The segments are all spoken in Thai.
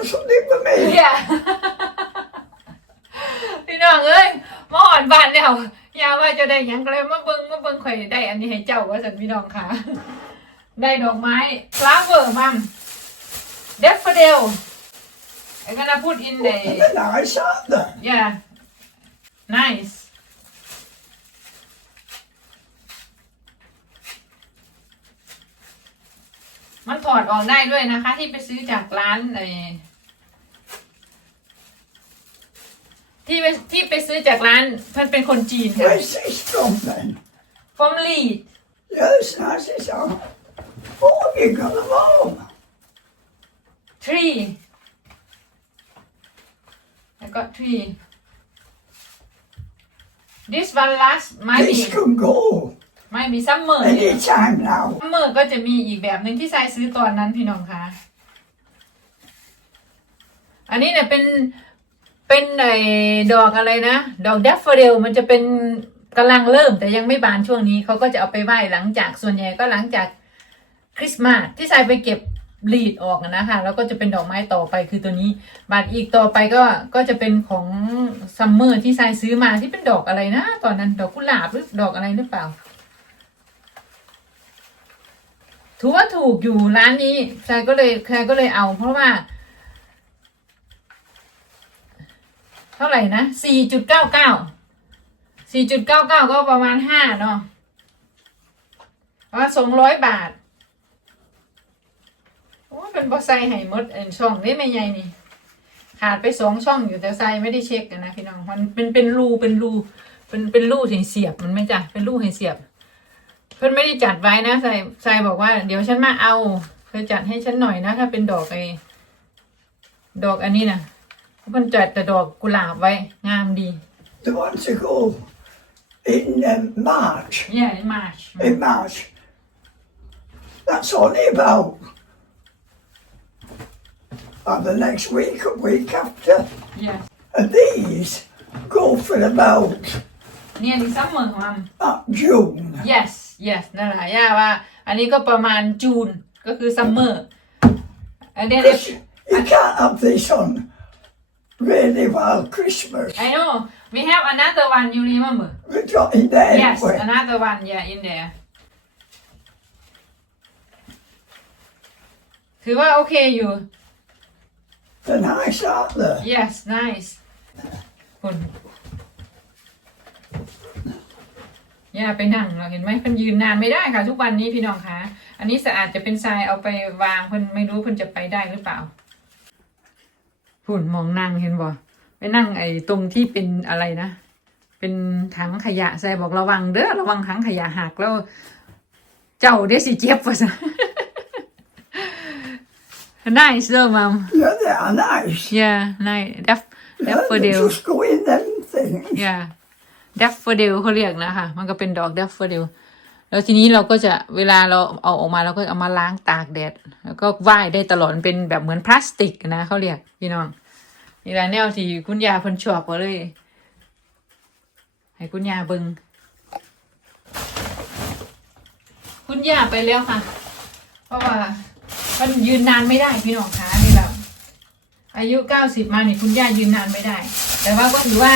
got something for me. เฮียพี่น้องเอ้ยมาหอนบ้านแล้วยาว่าจะได้หยังก็เลยมาเบิ่งมาเบิ่งข่อยได้ อันนี้ให้เจ้าว่าสันพี่น้องค่ะ ได้ดอกไม้ flower มัม daffodil I'm gonna put in the They're nice, aren't they? yeah nice มันถอดออกได้ด้วยนะคะ ที่ไปซื้อจากร้านไอ ที่ไปที่ไปซื้อจากร้านเพื่อนเป็นคนจีนค่ะ Where's this from then? from Lead Yeah, it's nice, it's all. Oh, have you got them all? three I got three this one last might be This can go might be summer any time now. เมอร์ก็จะมีอีกแบบหนึ่งที่ทรายซื้อตอนนั้นพี่น้องคะ อันนี้เนี่ยเป็น เป็นไอดอกอะไรนะ ดอกแดฟเฟอเดลมันจะเป็นกำลังเริ่มแต่ยังไม่บานช่วงนี้เขาก็จะเอาไปไหว้หลังจากส่วนใหญ่ก็หลังจากคริสต์มาสที่ทรายไปเก็บลีดออกนะคะแล้วก็จะเป็นดอกไม้ต่อไปคือตัวนี้บานอีกต่อไปก็ก็จะเป็นของซัมเมอร์ที่ทรายซื้อมาที่เป็นดอกอะไรนะ ตอนนั้นดอกกุหลาบหรือดอกอะไรหรือเปล่าถือว่าถูกอยู่ร้านนี้ใครก็เลยใครก็เลยเอาเพราะว่า เท่าไหร่นะสี่จุดเก้าเก้าสี่จุดเก้าเก้าก็ประมาณห้าเนาะประมาณสองร้อยบาท โอ้เป็นบอไซไห่มดเอ็นช่องนี่ไม่ใหญ่นี่ ขาดไปสองช่องอยู่แต่ไซไม่ได้เช็คกันนะพี่น้อง มันเป็นเป็นรูเป็นรู เป็นเป็นรูถึงเสียบมันไม่จ้ะเป็นรูให้เสียบ เพื่อนไม่ได้จัดไว้นะใส่ใส่บอกว่าเดี๋ยวฉันมาเอา เธอจัดให้ฉันหน่อยนะ ถ้าเป็นดอกไอ้ดอกอันนี้นะ เพื่อนจัดแต่ดอกกุหลาบไว้ งามดี They want to go in um, March. เย่มาช In March. That's only about uh, the next week or week after. เย่ And these go for about เนี่ยนี่ซัมเมอร์ของมัน uh, June. yes yes นั่นแหละย่าว่า อันนี้ก็ประมาณจูนก็คือซัมเมอร์อันนี้ Because you can't have this on really while Christmas. I know we have another one you remember We've got in there. yes haven't we? another one yeah in there ถือว่าโอเคอยู่ They're nice, aren't they? yes nice คุณอย่าไปนั่งเราเห็นไหมเพิ่นยืนนานไม่ได้ค่ะ ทุกวันนี้พี่น้องคะ อันนี้สะอาดจะเป็นทรายเอาไปวางเพิ่นไม่รู้เพิ่นจะไปได้หรือเปล่า พุ่นมองนั่งเห็นบ่ไปนั่งไอ้ตรงที่เป็นอะไรนะ เป็นถังขยะทรายบอกระวังเด้อระวังถังขยะหักแล้ว เจ้าเดสิเจ็บว่าซะ nice เด้อมัม Yeah, they are nice. yeah nice def Yeah, they daffodil just go in them things. yeah daffodil เขาเรียกนะคะ มันก็เป็นดอก daffodil แล้วทีนี้เราก็จะเวลาเราเอาออกมาเราก็เอามาล้างตากแดด แล้วก็ไหว้ได้ตลอดเป็นแบบเหมือนพลาสติกนะเขาเรียกพี่น้องนี่แหละแนวที่คุณยาเพิ่นชอบก็เลย ให้คุณยาเบิงคุณยาไปแล้วค่ะ เพราะว่ามันยืนนานไม่ได้พี่น้องคะนี่แหละอายุเก้าสิบมานี่คุณย่ายืนนานไม่ได้ แต่ว่าก็ถือว่า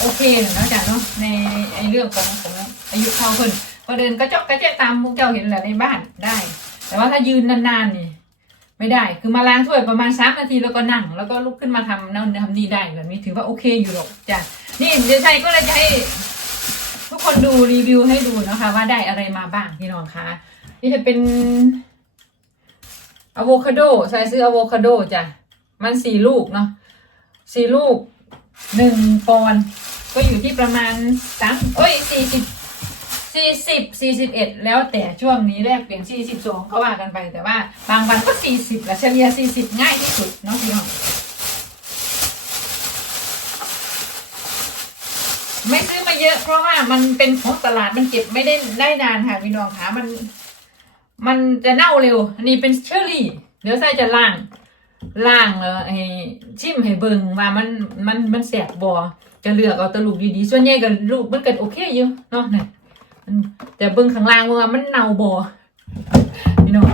โอเคเนาะจ้ะเนาะในไอเรื่องของของอายุเข้าขึ้น ก็เดินกระจอกกระเจ๊ะตามพวกเจ้าเห็นแหละในบ้านได้ แต่ว่าถ้ายืนนานๆนี่ ไม่ได้ คือมาล้างถ้วยประมาณสามนาทีแล้วก็นั่ง แล้วก็ลุกขึ้นมาทำนั่นทำนี่ได้แบบนี้ถือว่าโอเคอยู่หรอกจ้ะนี่เดี๋ยวชัยก็เลยจะให้ทุกคนดูรีวิวให้ดูนะคะ ว่าได้อะไรมาบ้างพี่น้องคะนี่จะเป็นอะโวคาโดใส่ซื้ออะโวคาโดจ้ะมันสี่ลูกเนาะสี่ลูกหนึ่งปอนด์ก็อยู่ที่ประมาณสามเอ้ยสี่สิบ สี่สิบสี่สิบเอ็ดแล้วแต่ช่วงนี้แรกเปลี่ยนสี่สิบสองก็ว่ากันไปแต่ว่า บางวันก็สี่สิบละเฉลี่ยสี่สิบง่ายที่สุดเนาะพี่น้องไม่ซื้อมาเยอะ เพราะว่ามันเป็นของตลาดมันเก็บไม่ได้ได้นานค่ะพี่น้องคะมัน มันจะเน่าเร็ว อันนี้เป็นเชอร์รี่ เดี๋ยวใส่จะล่างล่างแล้วให้ชิมให้เบิ่งว่ามันมันมันแสบบอจะเลือกเอาตะลูกดีๆส่วนใหญ่ก็ลูกมันก็โอเคอยู่เนาะเนี่ย แต่เบิ่งข้างล่างว่ามันเน่าบอพี่น้อง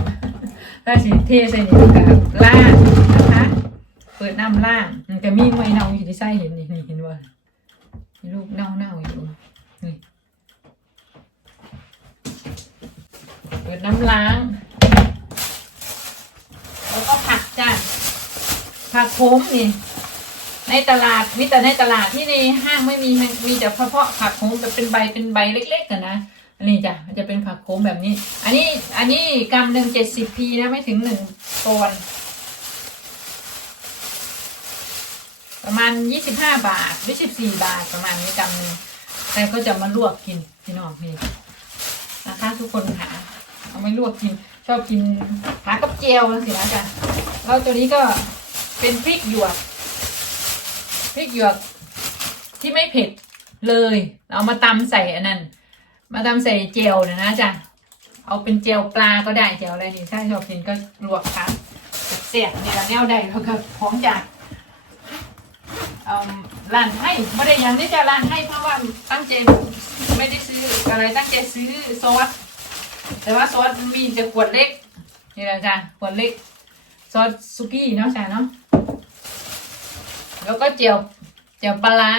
ถ้าสิเทใส่นี่ก็ล่างนะคะเปิดน้ำล่างมันก็มีไม้เน่าอยู่ที่ไส้เห็นนี่นี่เห็นว่าลูกเน่าเน่าอยู่นี่เปิดน้ำล้างแล้วก็ผักจ้ะผักโขมนี่ ในตลาดมีแต่ในตลาดที่ในห้างไม่มีมีแต่เฉพาะผักโขมแบบเป็นใบเป็นใบเล็กๆกันนะอันนี้จ้ะมันจะเป็นผักโขมแบบนี้ อันนี้อันนี้กรัมหนึ่งเจ็ดสิบพีนะไม่ถึงหนึ่งปอนประมาณยี่สิบห้าบาทหรือสิบสี่บาทประมาณนี้กรัมหนึงแต่ก็จะมาลวกกินพี่น้องนี่นะคะทุกคนค่ะเอาไปลวกกิน ชอบกินหากับเจียวนะสินะจ๊ะแล้วตัวนี้ก็เป็นพริกหยวก พริกหยวกที่ไม่เผ็ดเลยเอามาตำใส่อันนั้น มาตำใส่เจลนะนะจ๊ะเอาเป็นเจลปลาก็ได้เจลอะไรดีถ้าชอบกินก็ลวกครับเสียบนี่ละแนวใดแล้วก็ของจากร้านให้ไม่ได้ยังที่จะร้านให้เพราะว่าตั้งใจไม่ได้ซื้ออะไรตั้งใจซื้อซอสแต่ว่าซอสมันมีแต่ขวดเล็กนี่แหละจ้ะขวดเล็กซอสซุกี้เนาะจ้ะเนาะ แล้วก็เจียวเจียวปลาร้า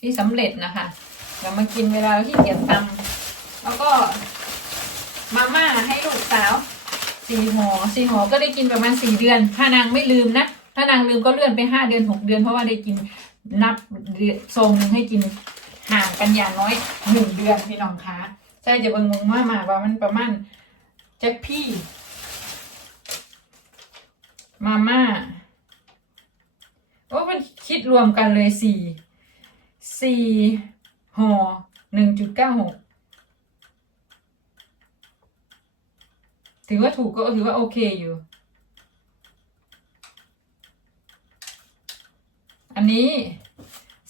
ที่สำเร็จนะคะเดี๋ยวมากินเวลาที่เกียจตำแล้วก็มาม่าให้ลูกสาวสี่ห่อสี่หอก็ได้กินประมาณสี่เดือน ถ้านางไม่ลืมนะ ถ้านางลืมก็เลื่อนไปห้าเดือนหกเดือน เพราะว่าได้กินนับเดือนทรงหนึ่งให้กินห่างกันอย่างน้อยหนึ่งเดือนพี่น้องคะใช่จะเบิ่งมึงมามาว่ามันประมาณแจ็คพี่ มาม่า รวมกันเลยสี่สี่ห่อหนึ่งจุดเก้าหกถือว่าถูกก็ถือว่าโอเคอยู่ อันนี้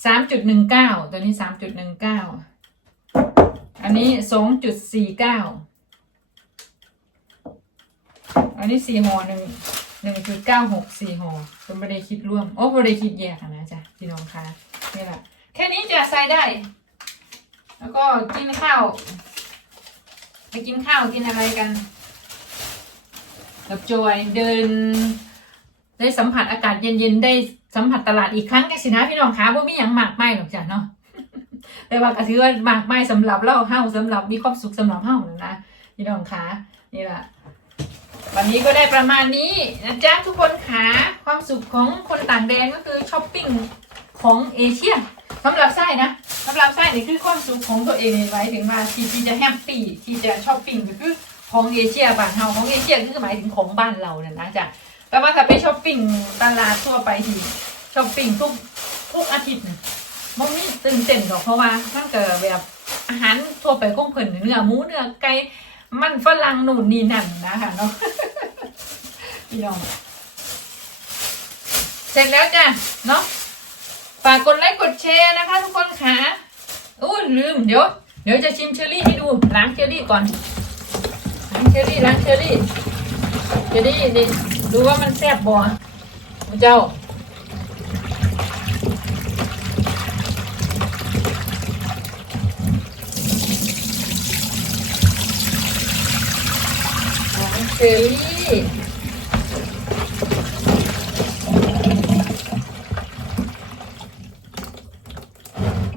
สามจุดหนึ่งเก้าตัวนี้สามจุดหนึ่งเก้าอันนี้สองจุดสี่เก้าอันนี้สี่ห่อหนึ่ง หนึ่งจุดเก้าหกสี่ห่อเป็นไม่ได้คิดร่วม โอ้ไม่ได้คิดแยกนะจ๊ะพี่น้องคะนี่แหละแค่นี้จะใส่ได้ แล้วก็กินข้าว ไปกินข้าวกินอะไรกัน กับจอยเดิน ได้สัมผัสอากาศเย็นๆได้สัมผัสตลาดอีกครั้งกันสินะพี่น้องคะว่ามีอย่างมากไม่หรอกจ้ะเนาะแต่ว่าก็ถือว่ามากไม่สำหรับเล่าเฮ้าสำหรับมีความสุขสำหรับเฮ้านะพี่น้องคะนี่แหละ วันนี้ก็ได้ประมาณนี้นะจ๊ะทุกคนขาความสุขของคนต่างแดนก็คือช้อปปิ้งของเอเชียสำหรับไส้นะสำหรับไส้นี่คือความสุขของตัวเองหมายถึงว่าที่ที่จะแฮปปี้ที่จะช้อปปิ้งก็คือของเอเชียบ้านเฮาของเอเชียคือหมายถึงของบ้านเราเนี่ยนะจ๊ะแต่ว่าถ้าไปช้อปปิ้งตลาดทั่วไปที่ช้อปปิ้งทุกทุกอาทิตย์น่ะมันมีตื่นเต้นหรอกเพราะว่ามันก็แบบอาหารทั่วไปของเพิ่นเนื้อหมูเนื้อไก่ มันฝรั่งนู่นนี่นั่นนะคะเนาะพี่น้องเสร็จแล้วจ้ะเนาะฝากกดไลค์กดแชร์นะคะ ทุกคนค่ะอู้ลืมเดี๋ยวเดี๋ยวจะชิมเชอรี่ให้ดูล้างเชอรี่ก่อนล้างเชอรี่ล้างเชอรี่เชอรี่ดิดูว่ามันแซ่บบ่เจ้า เชอรี่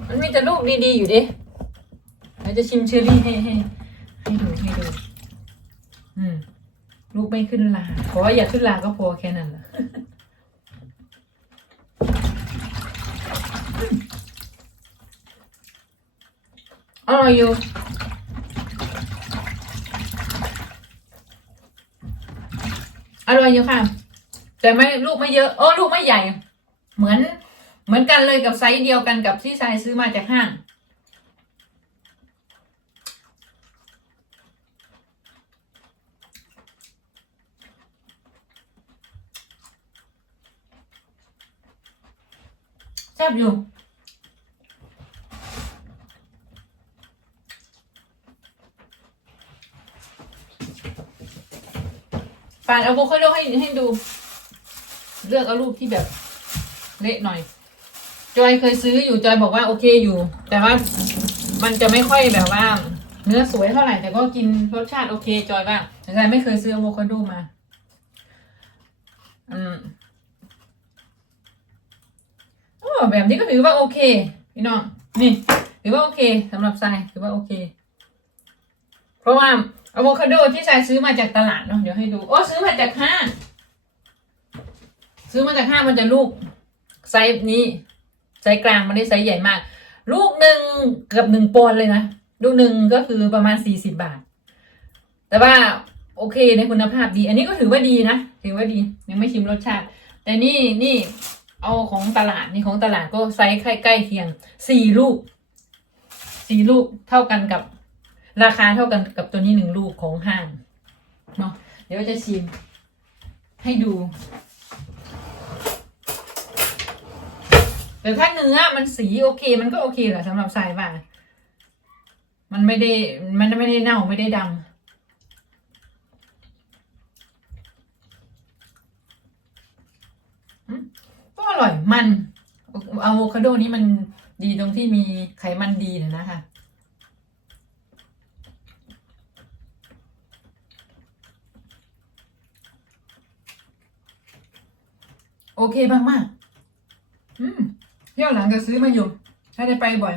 มันมีแต่ลูกดีๆอยู่ดิเดี๋ยวจะชิมเชอรี่ให้ให้ให้ดูให้ดูอืมลูกไม่ขึ้นลาขออย่าขึ้นลาก็พอแค่นั้นแหละอร่อยอยู่ อร่อยอยู่ค่ะ แต่ไม่ลูกไม่เยอะโอ้ลูกไม่ใหญ่ เหมือน เหมือนกันเลยกับไซส์เดียวกันกับที่ชายซื้อมาจากห้าง แซ่บอยู่ ปาดอะโวคาโดให้ให้ดู เลือกเอาลูกที่แบบเละหน่อย จอยเคยซื้ออยู่จอยบอกว่าโอเคอยู่ แต่ว่ามันจะไม่ค่อยแบบว่า เนื้อสวยเท่าไหร่แต่ก็กินรสชาติโอเค จอยว่าแต่จอยไม่เคยซื้ออะโวคาโดมา อืมแบบนี้ก็ถือว่าโอเค พี่น้องนี่ถือว่าโอเคสำหรับทรายถือว่าโอเค ราะว่าอะโวคาโดที่ทรายซื้อมาจากตลาดเนาะเดี๋ยวให้ดูโอ้ซื้อมาจากห้างซื้อมาจากห้างมันจะลูกไซส์นี้ไซส์กลางมันได้ไซส์ใหญ่มาก ลูกหนึ่งเกือบหนึ่งปอนด์เลยนะลูกหนึ่งก็คือประมาณสี่สิบบาท แต่ว่าโอเคในคุณภาพดี อันนี้ก็ถือว่าดีนะถือว่าดียังไม่ชิมรสชาติ แต่นี่นี่เอาของตลาดนี่ของตลาดก็ไซส์ใกล้ๆเคียงสี่ลูกสี่ลูกเท่ากันกับ ราคาเท่ากันกับตัวนี้หนึ่งลูกของห้างเนาะเดี๋ยวจะชิม ให้ดู แต่ถ้าเนื้อมันสีโอเค มันก็โอเคแหละสำหรับสายบ่ามันไม่ได้ มันไม่ได้เน่าไม่ได้ดำก็อร่อยมันอะโวคาโดนี้มันดีตรงที่มีไขมันดีนะนะคะ โอเคมากมากๆอืมเที่ยวหลังจะซื้อมาอยู่ ถ้าได้ไปบ่อย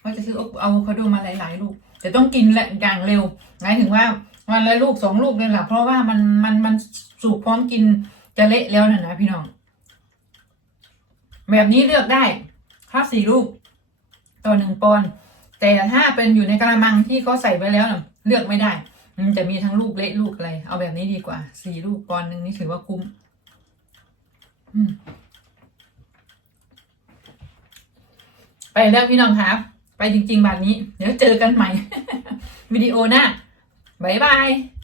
เขาจะซื้อเอะโวคาโดมาหลาย ๆ ลูก แต่ต้องกินแหละอย่างเร็วหมายถึงว่าวันละลูกสองลูกเลยแหละเพราะว่ามันมันมันสุกพร้อมกินจะเละแล้วน่ะนะพี่น้อง แบบนี้เลือกได้ถ้าสี่ลูก ต่อหนึ่งปอนด์แต่ถ้าเป็นอยู่ในกระมังที่เขาใส่ไปแล้วน่ะเลือกไม่ได้มันจะมีทั้งลูกเละลูกอะไร เอาแบบนี้ดีกว่าสี่ลูกปอนด์หนึ่งนี่ถือว่าคุ้ม ไปแล้วพี่น้องครับ ไปจริงๆแบบนี้ เดี๋ยวเจอกันใหม่ วิดีโอหน้า บ๊ายบาย